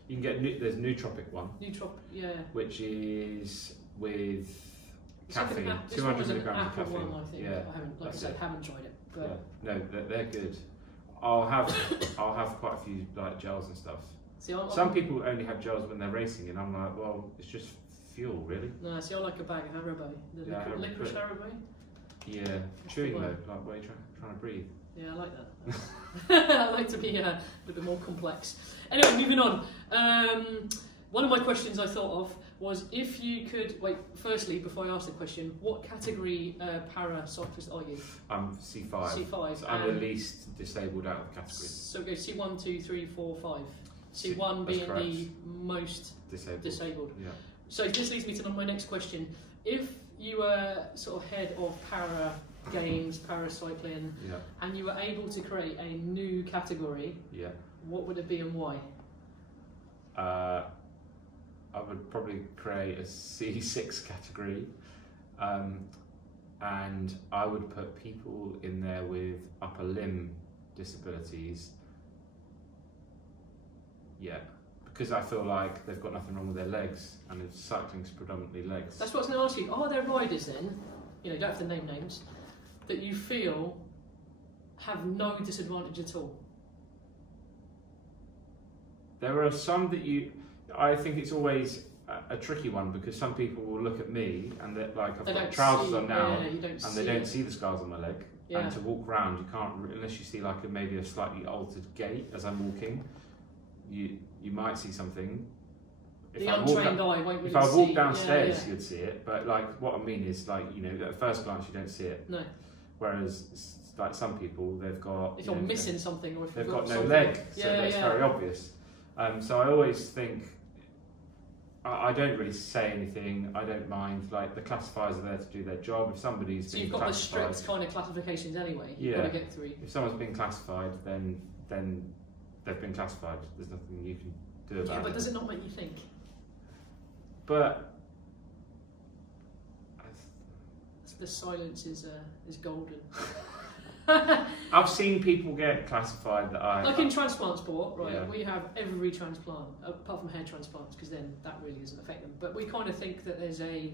You can get there's Nootropic one. Nootropic, yeah. Which is with caffeine, 200 milligrams of caffeine. One, I think. Yeah, I haven't tried it. But yeah. No, they're good. I'll have quite a few like gels and stuff. See, some people only have gels when they're racing, and I'm like, well, it's just fuel, really. No, see, I like a bag of Haribo. The licorice Haribo. Yeah, chewing though, like where you're trying to breathe. Yeah, I like that. I like to be a little bit more complex. Anyway, moving on. One of my questions I thought of was if you could, firstly, before I ask the question, what category paracyclist are you? I'm C5. C5. So I'm the least disabled out of the category. So go C1, 2, 3, 4, 5. C1 being correct. The most disabled. Yeah. So this leads me to my next question. If you were sort of head of para games, paracycling, and you were able to create a new category, what would it be and why? I would probably create a C6 category, and I would put people in there with upper limb disabilities. Yeah, because I feel like they've got nothing wrong with their legs, and if cycling's predominantly legs. That's what I was going to ask you. Are there riders then, you don't have to name names, that you feel have no disadvantage at all? There are some that I think it's always a tricky one, because some people will look at me and they're like, I've got trousers on now, and they don't see the scars on my leg. Yeah. And to walk around, you can't, unless you see like maybe a slightly altered gait as I'm walking, you might see something. If I walk downstairs, you'd see it. But like, what I mean is, like, at first glance, you don't see it. No. Whereas, like some people, they've got. If you're missing something, or if they've got no leg, so that's very obvious. So I always think, I don't really say anything. I don't mind. Like, the classifiers are there to do their job. If somebody's so you've got the strict kind of classifications anyway. You've got to get through. If someone's been classified, then they've been classified. There's nothing you can do about it. Yeah, but does it not make you think? But the silence is golden. I've seen people get classified that like in transplant sport, right? Yeah. We have every transplant apart from hair transplants, because then that really doesn't affect them. But we kind of think that there's a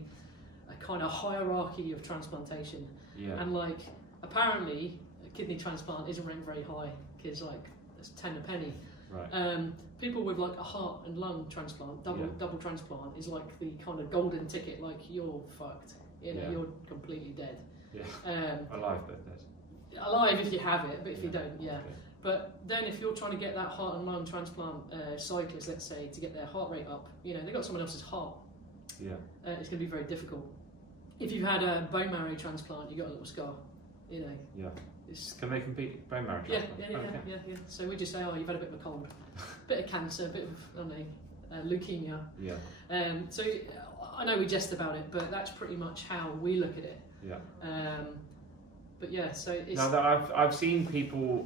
kind of hierarchy of transplantation, and like apparently a kidney transplant isn't ranked very high because like it's 10 a penny. Right. People with like a heart and lung transplant, double transplant, is like the kind of golden ticket. Like you're fucked. You know, you're completely dead. Yeah. Alive but dead. Alive if you have it, but if you don't, Okay. But then if you're trying to get that heart and lung transplant cyclist, let's say, to get their heart rate up, you know, they've got someone else's heart. Yeah. It's going to be very difficult. If you've had a bone marrow transplant, you've got a little scar, you know. Yeah. Can they compete bone marrow transplant? Yeah. So we just say, oh, you've had a bit of a cold, bit of cancer, a bit of, I don't know, leukemia. Yeah. So I know we jest about it, but that's pretty much how we look at it. Yeah. But yeah, so it's... Now that I've seen people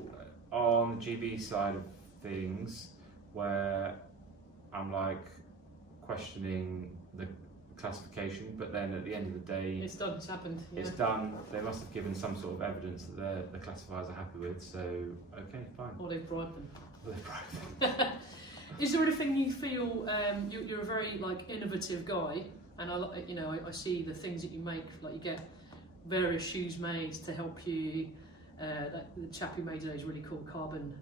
on the GB side of things where I'm like questioning the classification, but then at the end of the day, it's done. It's happened. Yeah. It's done. They must have given some sort of evidence that the classifiers are happy with. So okay, fine. Or they've bribed them. Or they've bribed them. Is there anything you feel you're a very like innovative guy, and I see the things that you make, like you get various shoes made to help you. The chap who made those really cool carbon,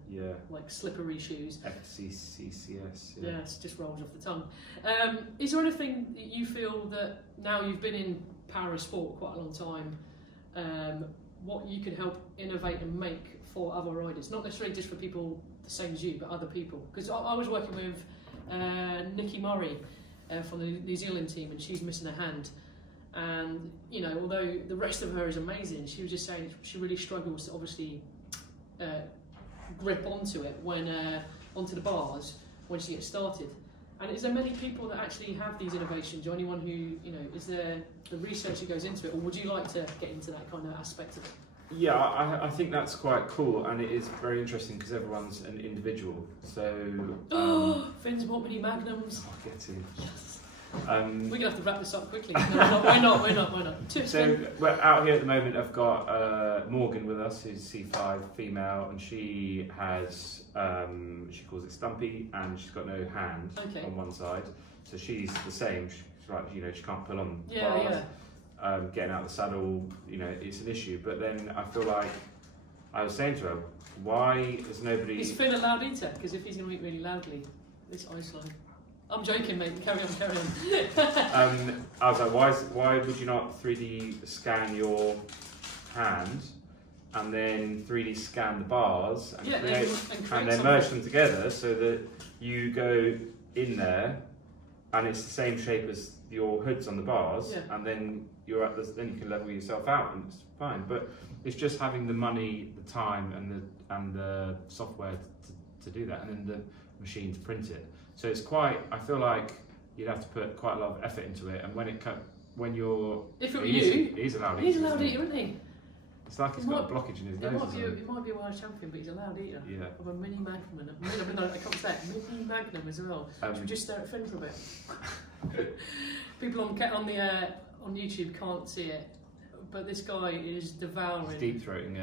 like slippery shoes. FCCCS. Yeah, it just rolls off the tongue. Is there anything that you feel that now you've been in para sport quite a long time, what you could help innovate and make for other riders? Not necessarily just for people the same as you, but other people. Because I was working with Nikki Murray from the New Zealand team, and she's missing a hand. And you know, although the rest of her is amazing, she was just saying she really struggles to obviously grip onto it when onto the bars when she gets started. And is there many people that actually have these innovations, or anyone who, you know, is there the research that goes into it, or would you like to get into that kind of aspect of it? Yeah, I think that's quite cool, and it is very interesting because everyone's an individual. So Finn's bought mini magnums. I'll get to. Yes. We're going to have to wrap this up quickly. No, why not? Tips, so we're out here at the moment. I've got Morgan with us, who's C5 female, and she has, she calls it Stumpy, and she's got no hand on one side. So she's the same. She's like, you know, she can't pull on bars. Getting out of the saddle, you know, it's an issue. But then I feel like I was saying to her, why is nobody... Is Finn a loud eater? Because if he's going to eat really loudly, this Iceland... I'm joking, mate. Carry on. I was like, why would you not 3D scan your hand and then 3D scan the bars and and then merge them together so that you go in there and it's the same shape as your hoods on the bars, and then you're at then you can level yourself out and it's fine. But it's just having the money, the time, and the software to do that, and then the machine to print it. So it's quite. I feel like you'd have to put quite a lot of effort into it, and when you're if it were you, he's a loud eater. He's a loud eater, isn't he? It's like he's got a blockage in his nose. He might be a world champion, but he's a loud eater. Yeah. Of a mini magnum, I can't say it, mini magnum as well. Should we just stare at Finn for a bit? People on YouTube can't see it, but this guy is devouring. He's deep throating.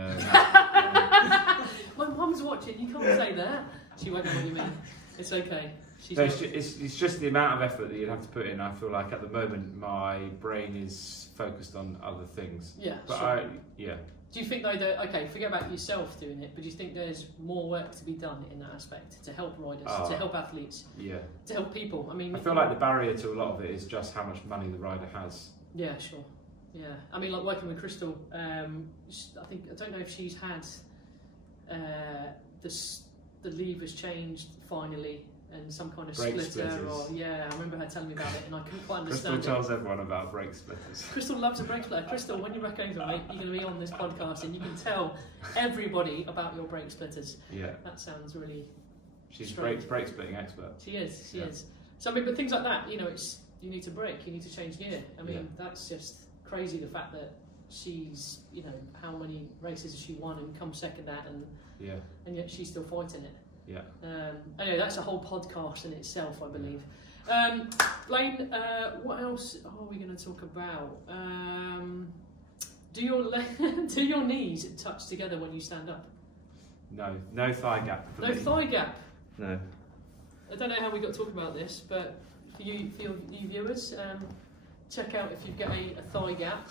My mum's watching. You can't say that. She won't know what you mean. It's okay. It's just the amount of effort that you'd have to put in. I feel like at the moment my brain is focused on other things. Yeah. But sure. Do you think though that, okay, forget about yourself doing it, but do you think there's more work to be done in that aspect to help riders, to help athletes, to help people? I mean, I feel like the barrier to a lot of it is just how much money the rider has. Yeah, sure. Yeah, I mean, like working with Crystal, I don't know if she's had the levers changed finally. And some kind of brake splitter, splitters. I remember her telling me about it, and I couldn't quite understand Crystal tells everyone about brake splitters. Crystal loves a brake splitter. Crystal, when you're back over, mate, you're going to be on this podcast, and you can tell everybody about your brake splitters. Yeah, that sounds really. She's a brake splitting expert. She is. She is. So I mean, but things like that, you know, you need to brake, you need to change gear. I mean, that's just crazy. The fact that she's, you know, how many races has she won and come second at, and yet she's still fighting it. Yeah. Anyway, that's a whole podcast in itself, I believe. Blaine, what else are we going to talk about? Do your knees touch together when you stand up? No thigh gap. No thigh gap. No. I don't know how we got to talk about this, but for you viewers, check out if you get a thigh gap.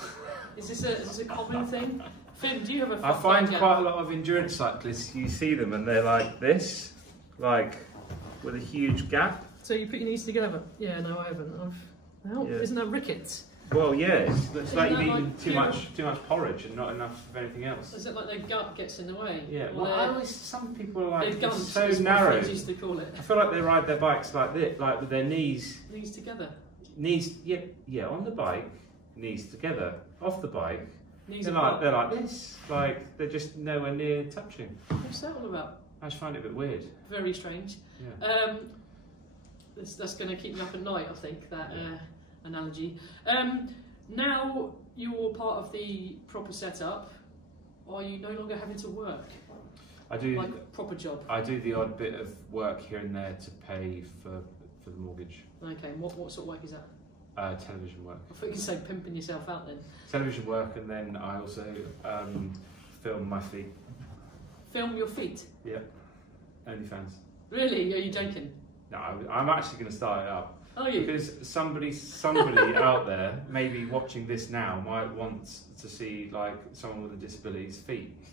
Is this a common thing? Finn, do you have a thigh gap? I find quite a lot of endurance cyclists, you see them and they're like this, like with a huge gap. So you put your knees together? Yeah, no, I haven't. Isn't that rickets? Well, yeah, it's like you're eating too much porridge and not enough of anything else. Is it like their gut gets in the way? Yeah, well, some people are like guns, so narrow. Used to call it. I feel like they ride their bikes like this, like with their knees together. Knees, yeah, on the bike, knees together. Off the bike, knees they're like this, like they're just nowhere near touching. What's that all about? I just find it a bit weird. Very strange. Yeah. That's going to keep me up at night, I think, that analogy. Now you're part of the proper setup, are you no longer having to work? I do. Like a proper job? I do the odd bit of work here and there to pay for the mortgage. Okay, and what sort of work is that? Television work. I thought you could say pimping yourself out then. Television work, and then I also film my feet. Film your feet? Yeah. OnlyFans. Really? Are you joking? No, I'm actually going to start it up. Are you? Because somebody out there, maybe watching this now, might want to see like someone with a disability's feet.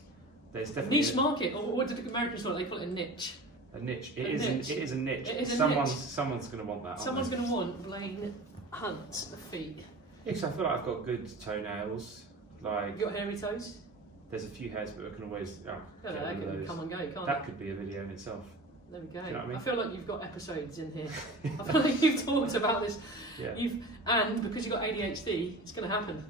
There's definitely niche market, or what did Americans call it? They call it a niche. A niche. It is a niche. It is Someone's going to want that. Someone's going to want Blaine Hunt feet. Yes, I feel like I've got good toenails. Like you got hairy toes? There's a few hairs, but we can always. They can come and go, can't that could be a video in itself. There we go. You know what I mean? I feel like you've got episodes in here. I feel like you've talked about this. Yeah. And because you've got ADHD, it's going to happen.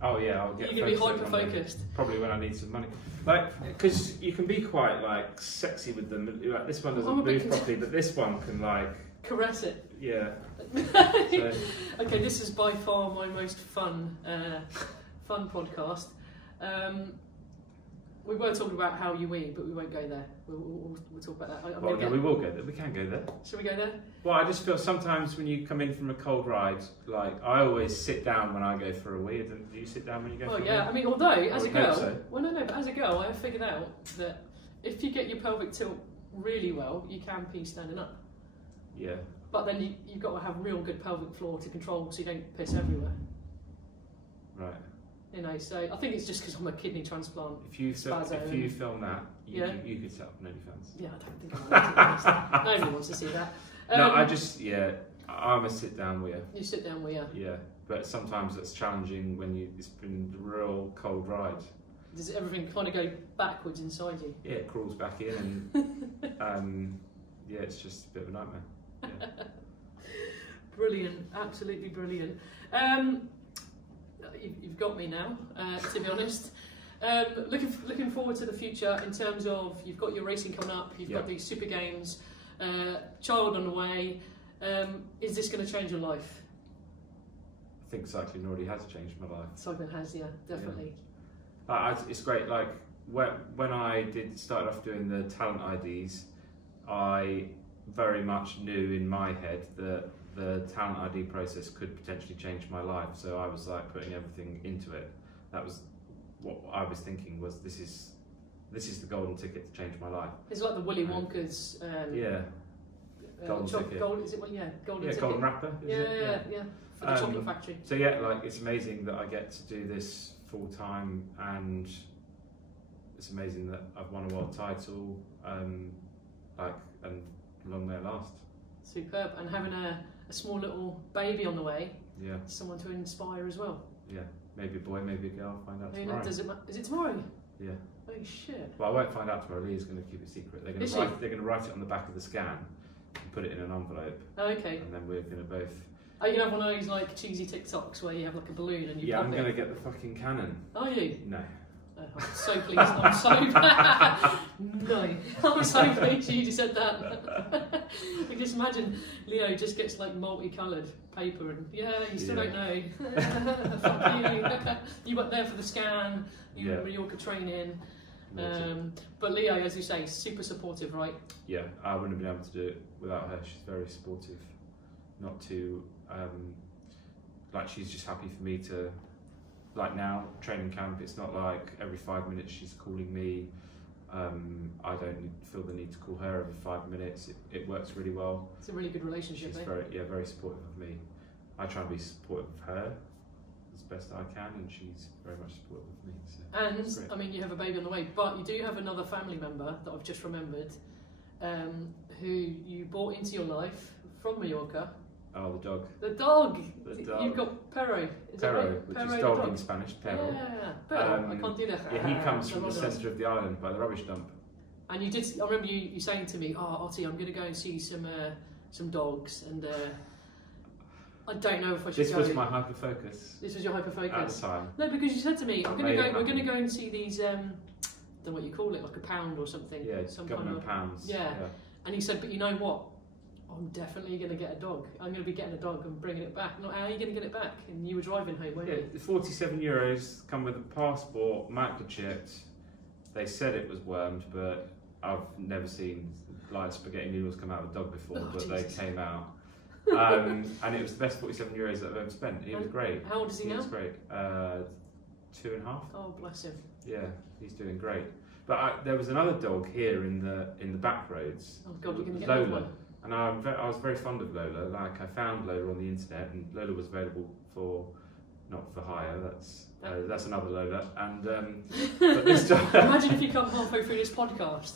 Oh yeah, I'll get. You're going to be hyper focused. Probably when I need some money. Like, because you can be quite like sexy with them. Like this one doesn't move properly, but this one can like caress it. Yeah. So. Okay, this is by far my most fun podcast. We were talking about how you wee, but we won't go there. We'll talk about that. We will go there. We can go there. Shall we go there? Well, I just feel sometimes when you come in from a cold ride, like I always sit down when I go for a wee. Do you sit down when you go for a wee? I mean, although as a girl, but as a girl, I have figured out that if you get your pelvic tilt really well, you can pee standing up. Yeah. But then you've got to have real good pelvic floor to control, so you don't piss everywhere. Right. You know, so I think it's just because I'm a kidney transplant. If you film that, you could set up an OnlyFans. Yeah, I don't think I want to. Nobody wants to see that. No, I'm a sit down weir. You sit down weir. Yeah, but sometimes it's challenging when it's been a real cold ride. Does everything kind of go backwards inside you? Yeah, it crawls back in, and yeah, it's just a bit of a nightmare. Yeah. Brilliant, absolutely brilliant. You've got me now, to be honest. Looking forward to the future in terms of you've got your racing coming up, you've got these super games, child on the way. Is this going to change your life? I think cycling already has changed my life. Cycling has, yeah, definitely. Yeah. It's great. Like when I started off doing the talent IDs, I very much knew in my head that the talent ID process could potentially change my life. So I was like putting everything into it. That was what I was thinking was this is the golden ticket to change my life. It's like the Willy Wonka's golden ticket. Is it one? Yeah, golden ticket. Golden wrapper. Yeah. For the chocolate factory. So yeah, like it's amazing that I get to do this full time, and it's amazing that I've won a world title. And long may it last. Superb, and having a small little baby on the way. Yeah. Someone to inspire as well. Yeah, maybe a boy, maybe a girl. Find out tomorrow. Is it tomorrow? Yeah. Oh shit. Well, I won't find out tomorrow. Leah's going to keep it secret. They're going to write it on the back of the scan and put it in an envelope. Oh, okay. And then we're going to both. Are you going to have one of those like cheesy TikToks where you have like a balloon and you pop I'm going to get the fucking cannon. Are you? No. I'm so pleased. I'm so no. I'm so pleased you just said that. I just imagine Leo just gets like multicoloured paper and you still don't know. Fuck you. You went there for the scan. You were Mallorca training. But Leo, as you say, super supportive, right? Yeah, I wouldn't have been able to do it without her. She's very supportive. Not too, like she's just happy for me to, like now, training camp, it's not like every 5 minutes she's calling me. I don't feel the need to call her every 5 minutes. It works really well. It's a really good relationship. She's very supportive of me. I try and be supportive of her as best I can, and she's very much supportive of me. So and I mean, you have a baby on the way, but you do have another family member that I've just remembered, who you brought into your life from Mallorca. Oh, the dog. The dog. The dog. You've got Perro. Perro, which is dog in Spanish. Perro. Yeah, Perro. I can't do that. Yeah, he comes from the centre of the island by the rubbish dump. And you did. I remember you saying to me, "Oh, Ottie, I'm going to go and see some dogs," and I don't know if I should. This was my hyper focus. This was your hyper focus at the time. No, because you said to me, "We're going to go and see these. I don't know what you call it, like a pound or something. Yeah, some government kind of pounds. Yeah. And he said, "But you know what? I'm definitely going to get a dog. I'm going to be getting a dog and bringing it back." Not, how are you going to get it back? And you were driving home, weren't you? The 47 euros come with a passport, microchipped. They said it was wormed, but I've never seen live spaghetti noodles come out of a dog before, but Jesus. They came out. And it was the best 47 euros that I've ever spent. He was great. How old is he now? He was great. 2.5. Oh, bless him. Yeah, he's doing great. But there was another dog here in the back roads. Oh God, you're going to get Lola. one. And I was very fond of Lola. Like I found Lola on the internet, and Lola was available for not for hire. That's another Lola. And but this time, imagine if you come halfway through this podcast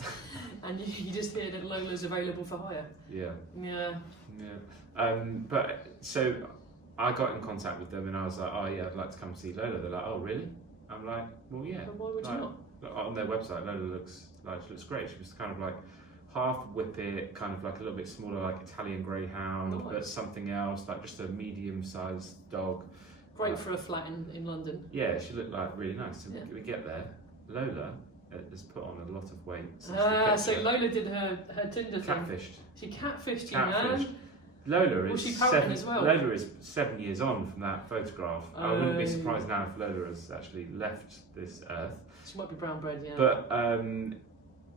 and you just hear that Lola's available for hire. Yeah. Yeah. Yeah. But so I got in contact with them, and I was like, "Oh yeah, I'd like to come see Lola." They're like, "Oh really?" I'm like, "Well, yeah." But why would you not? On their website, Lola looks great. She was kind of like half whippet, kind of like a little bit smaller, like Italian Greyhound, but something else, like just a medium-sized dog. Great for a flat in London. Yeah, she looked like really nice. And we get there, Lola has put on a lot of weight. So Lola did her Tinder thing. Catfished. She catfished you, man. Lola is 7 years on from that photograph. I wouldn't be surprised now if Lola has actually left this earth. She might be brown bread, yeah. But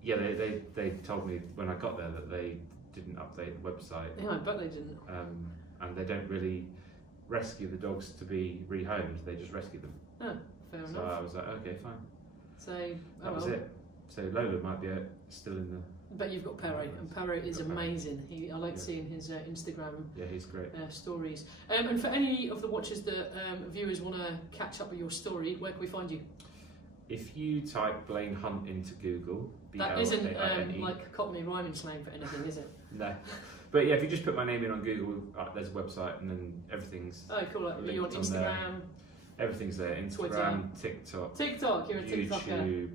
yeah, they told me when I got there that they didn't update the website. Yeah, I bet they didn't. And they don't really rescue the dogs to be rehomed, they just rescue them. Oh, fair enough. So I was like, okay, fine. So that was it. So Lola might be still in the... But you've got Perro, and Perro is amazing. I like seeing his Instagram he's great. Stories. And for any of the watchers that viewers want to catch up with your story, where can we find you? If you type Blaine Hunt into Google, that isn't like Cockney rhyming slang for anything, is it? No. But yeah, if you just put my name in on Google, there's a website, and then everything's... Oh, cool. Like, you're on Instagram? Everything's there. Instagram, Twitter. TikTok, you're a TikToker.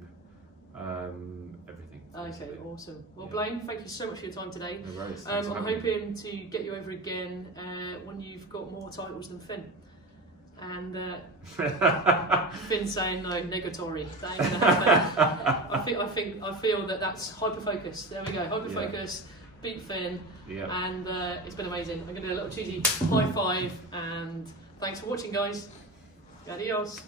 YouTube, everything. Okay, awesome. Well, Blaine, thank you so much for your time today. No worries. I'm hoping to get you over again when you've got more titles than Finn. And Finn saying no, negatory. That ain't gonna happen. I feel that that's hyper focus. There we go, hyper focus. Beat Finn. Yeah. And it's been amazing. I'm gonna do a little cheesy high five, and thanks for watching, guys. Adios.